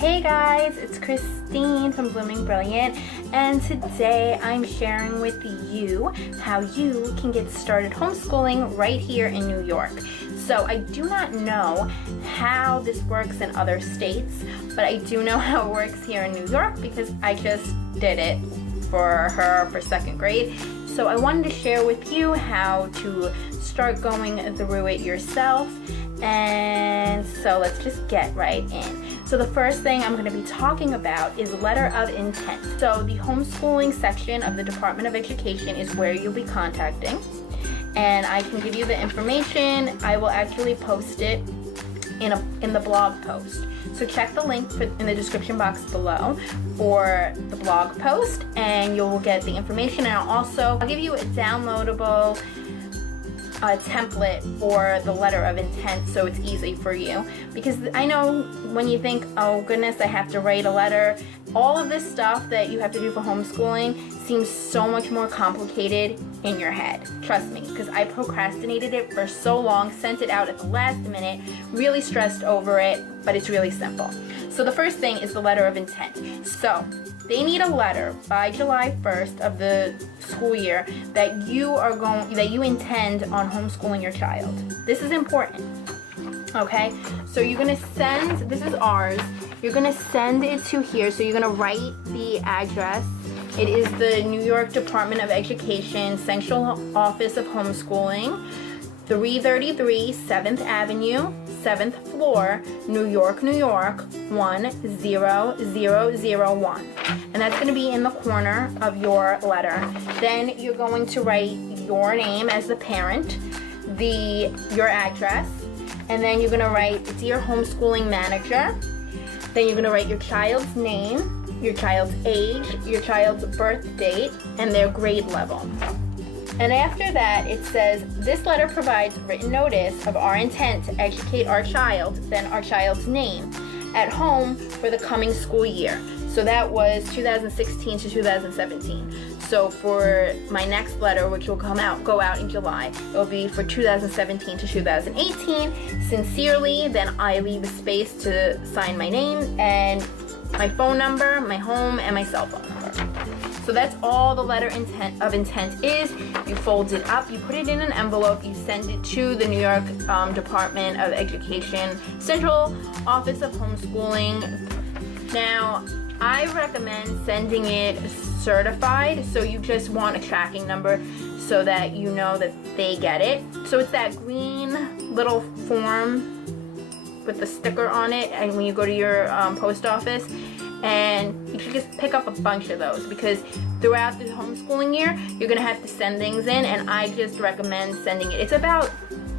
Hey guys, it's Christine from Blooming Brilliant, and today I'm sharing with you how you can get started homeschooling right here in New York. So I do not know how this works in other states, but I do know how it works here in New York because I just did it for her for second grade. So I wanted to share with you how to start going through it yourself. And so let's just get right in. So the first thing I'm going to be talking about is letter of intent. So the homeschooling section of the Department of Education is where you'll be contacting. And I can give you the information. I will actually post it in the blog post. So check the link in the description box below for the blog post and you'll get the information. And I'll give you a downloadable template for the letter of intent so it's easy for you, because I know when you think, oh goodness, I have to write a letter, all of this stuff that you have to do for homeschooling seems so much more complicated in your head. Trust me, because I procrastinated it for so long, sent it out at the last minute, really stressed over it, but it's really simple. So the first thing is the letter of intent. So they need a letter by July 1st of the school year that you intend on homeschooling your child. This is important. Okay? So you're going to send, this is ours, you're going to send it to here. So you're going to write the address. It is the New York Department of Education, Central Office of Homeschooling, 333 7th Avenue, 7th floor, New York, New York, 10001. And that's going to be in the corner of your letter. Then you're going to write your name as the parent, your address, and then you're going to write Dear Homeschooling Manager. Then you're going to write your child's name, your child's age, your child's birth date, and their grade level. And after that, it says, this letter provides written notice of our intent to educate our child, then our child's name, at home for the coming school year. So that was 2016 to 2017. So for my next letter, which will go out in July, it will be for 2017 to 2018. Sincerely, then I leave a space to sign my name and my phone number, my home, and my cell phone number. So that's all the letter of intent is. You fold it up, you put it in an envelope, you send it to the New York Department of Education, Central Office of Homeschooling. Now, I recommend sending it certified, so you just want a tracking number so that you know that they get it. So it's that green little form with the sticker on it, and when you go to your post office, and you should just pick up a bunch of those, because throughout the homeschooling year you're gonna have to send things in, and I just recommend sending it. It's about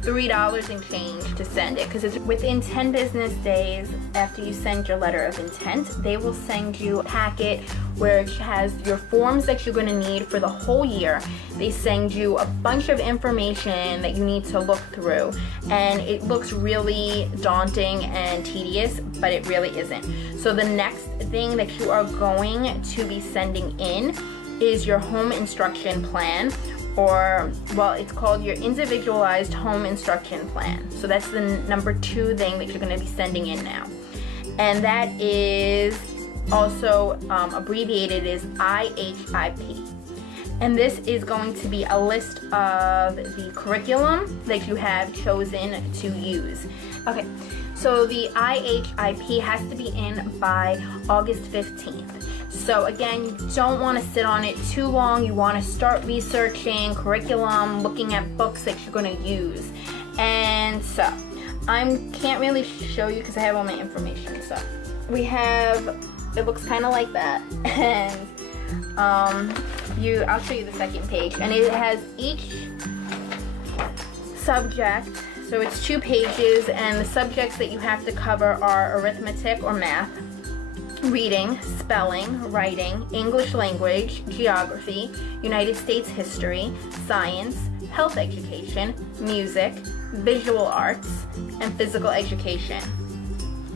$3 and change to send it, because it's within 10 business days after you send your letter of intent, they will send you a packet where it has your forms that you're going to need for the whole year. They send you a bunch of information that you need to look through, and it looks really daunting and tedious, but it really isn't. So the next thing that you are going to be sending in is your home instruction plan, or, well, it's called your Individualized Home Instruction Plan. So that's the number 2 thing that you're going to be sending in now. And that is also abbreviated as IHIP. And this is going to be a list of the curriculum that you have chosen to use. Okay, so the IHIP has to be in by August 15th. So again, you don't want to sit on it too long. You want to start researching curriculum, looking at books that you're going to use. And so, I can't really show you because I have all my information. So, we have, it looks kind of like that. And I'll show you the second page. And it has each subject. So it's 2 pages, and the subjects that you have to cover are arithmetic or math, reading, spelling, writing, English language, geography, United States history, science, health education, music, visual arts, and physical education.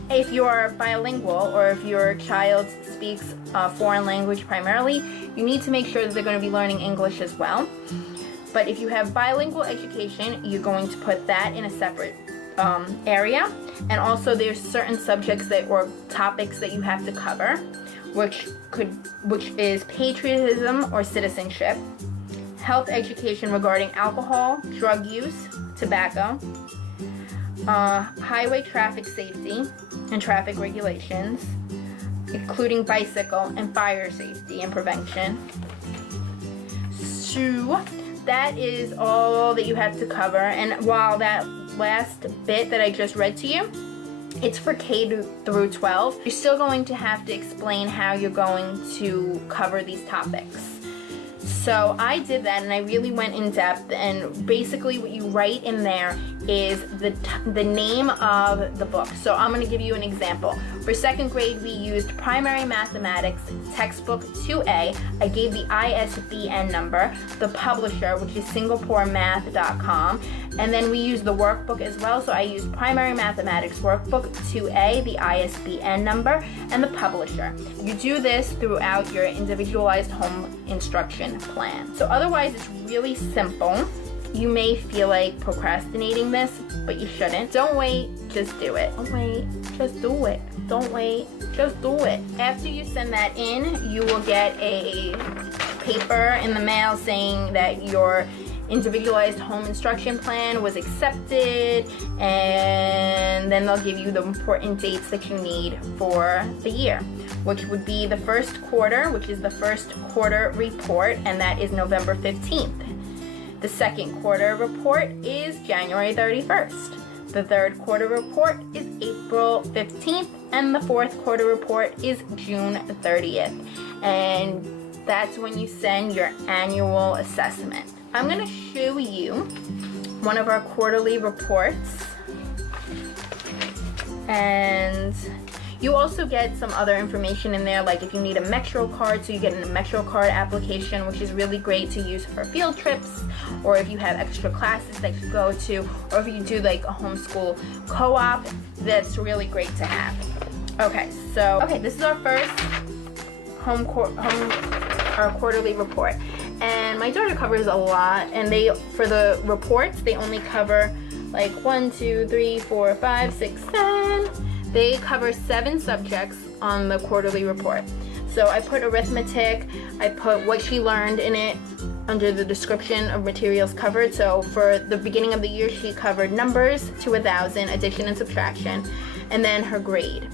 If you are bilingual, or if your child speaks a foreign language primarily, you need to make sure that they're going to be learning English as well. But if you have bilingual education, you're going to put that in a separate area. And also there's certain subjects or topics that you have to cover, which is patriotism or citizenship, health education regarding alcohol, drug use, tobacco, highway traffic safety and traffic regulations, including bicycle and fire safety and prevention. So that is all that you have to cover. And while that last bit that I just read to you, it's for K through 12, you're still going to have to explain how you're going to cover these topics. So I did that, and I really went in depth, and basically what you write in there is the name of the book. So I'm going to give you an example. For second grade, we used Primary Mathematics Textbook 2A. I gave the ISBN number, the publisher, which is singaporemath.com, and then we used the workbook as well. So I used Primary Mathematics Workbook 2A, the ISBN number, and the publisher. You do this throughout your individualized home instruction plan. So otherwise, it's really simple. You may feel like procrastinating this, but you shouldn't. Don't wait, just do it. Don't wait, just do it. Don't wait, just do it. After you send that in, you will get a paper in the mail saying that your individualized home instruction plan was accepted, and then they'll give you the important dates that you need for the year, which would be the first quarter, which is the first quarter report, and that is November 15th. The second quarter report is January 31st. The third quarter report is April 15th, and the fourth quarter report is June 30th. And that's when you send your annual assessment. I'm going to show you one of our quarterly reports, and you also get some other information in there, like if you need a Metro card, so you get a Metro card application, which is really great to use for field trips, or if you have extra classes that you go to, or if you do like a homeschool co-op, that's really great to have. Okay, this is our first our quarterly report. And my daughter covers a lot, and for the reports, they only cover like 1, 2, 3, 4, 5, 6, 7. They cover 7 subjects on the quarterly report. So I put arithmetic, I put what she learned in it under the description of materials covered. So for the beginning of the year, she covered numbers to 1,000, addition and subtraction, and then her grade.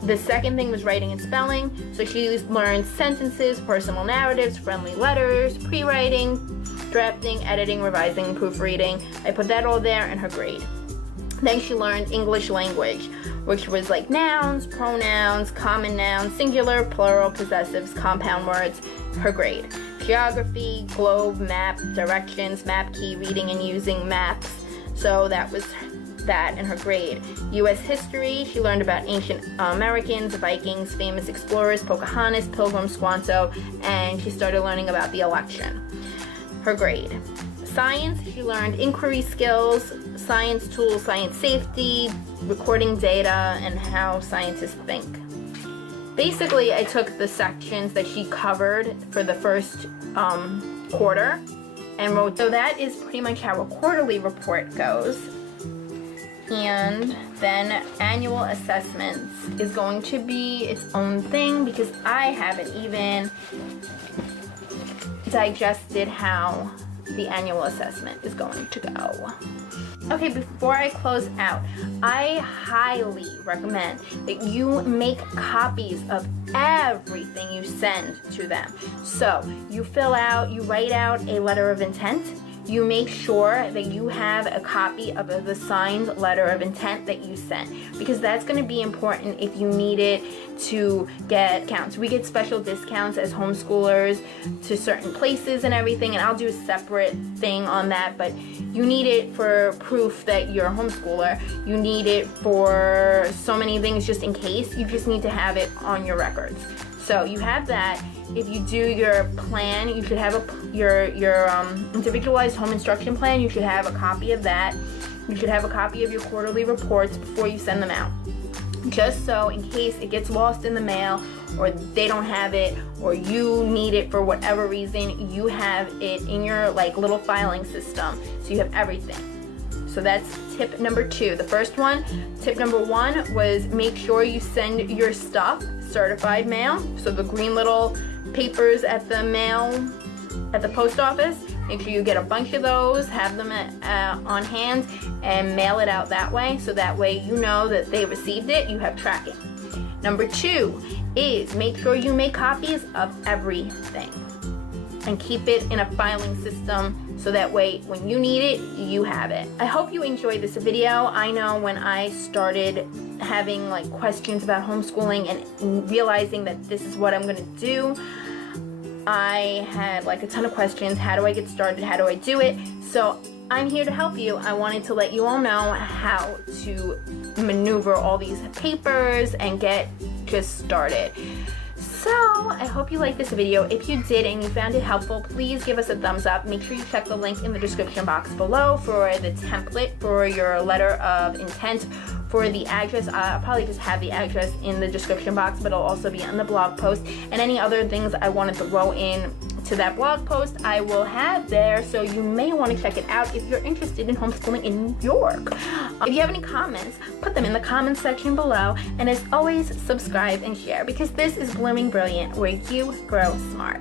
The second thing was writing and spelling. So she learned sentences, personal narratives, friendly letters, pre-writing, drafting, editing, revising, proofreading. I put that all there in her grade. Then she learned English language, which was like nouns, pronouns, common nouns, singular, plural, possessives, compound words, her grade. Geography, globe, map, directions, map key, reading and using maps. So that was that in her grade. U.S. history, she learned about ancient Americans, Vikings, famous explorers, Pocahontas, Pilgrims, Squanto, and she started learning about the election. Her grade. Science, she learned inquiry skills, science tools, science safety, recording data, and how scientists think. Basically, I took the sections that she covered for the first quarter and wrote. So that is pretty much how a quarterly report goes. And then annual assessments is going to be its own thing, because I haven't even digested how the annual assessment is going to go. Okay, before I close out, I highly recommend that you make copies of everything you send to them. So you write out a letter of intent. You make sure that you have a copy of the signed letter of intent that you sent, because that's going to be important if you need it to get discounts. We get special discounts as homeschoolers to certain places and everything, and I'll do a separate thing on that, but you need it for proof that you're a homeschooler. You need it for so many things, just in case. You just need to have it on your records. So you have that. If you do your plan, you should have your individualized home instruction plan. You should have a copy of that. You should have a copy of your quarterly reports before you send them out, just so in case it gets lost in the mail, or they don't have it, or you need it for whatever reason, you have it in your little filing system, so you have everything. So So that's tip number 2. The first one, tip number 1 was make sure you send your stuff certified mail. So the green little papers at the post office, make sure you get a bunch of those, have them on hand, and mail it out that way, so that way you know that they received it, you have tracking. Number 2 is make sure you make copies of everything and keep it in a filing system, so that way when you need it, you have it. I hope you enjoyed this video. I know when I started having like questions about homeschooling and realizing that this is what I'm gonna do, I had like a ton of questions. How do I get started? How do I do it? So I'm here to help you. I wanted to let you all know how to maneuver all these papers and get just started. So I hope you liked this video. If you did and you found it helpful, please give us a thumbs up. Make sure you check the link in the description box below for the template for your letter of intent. For the address, I'll probably just have the address in the description box, but it'll also be on the blog post. And any other things I want to throw in to that blog post, I will have there, so you may want to check it out if you're interested in homeschooling in New York. If you have any comments, put them in the comments section below. And as always, subscribe and share, because this is Blooming Brilliant, where you grow smart.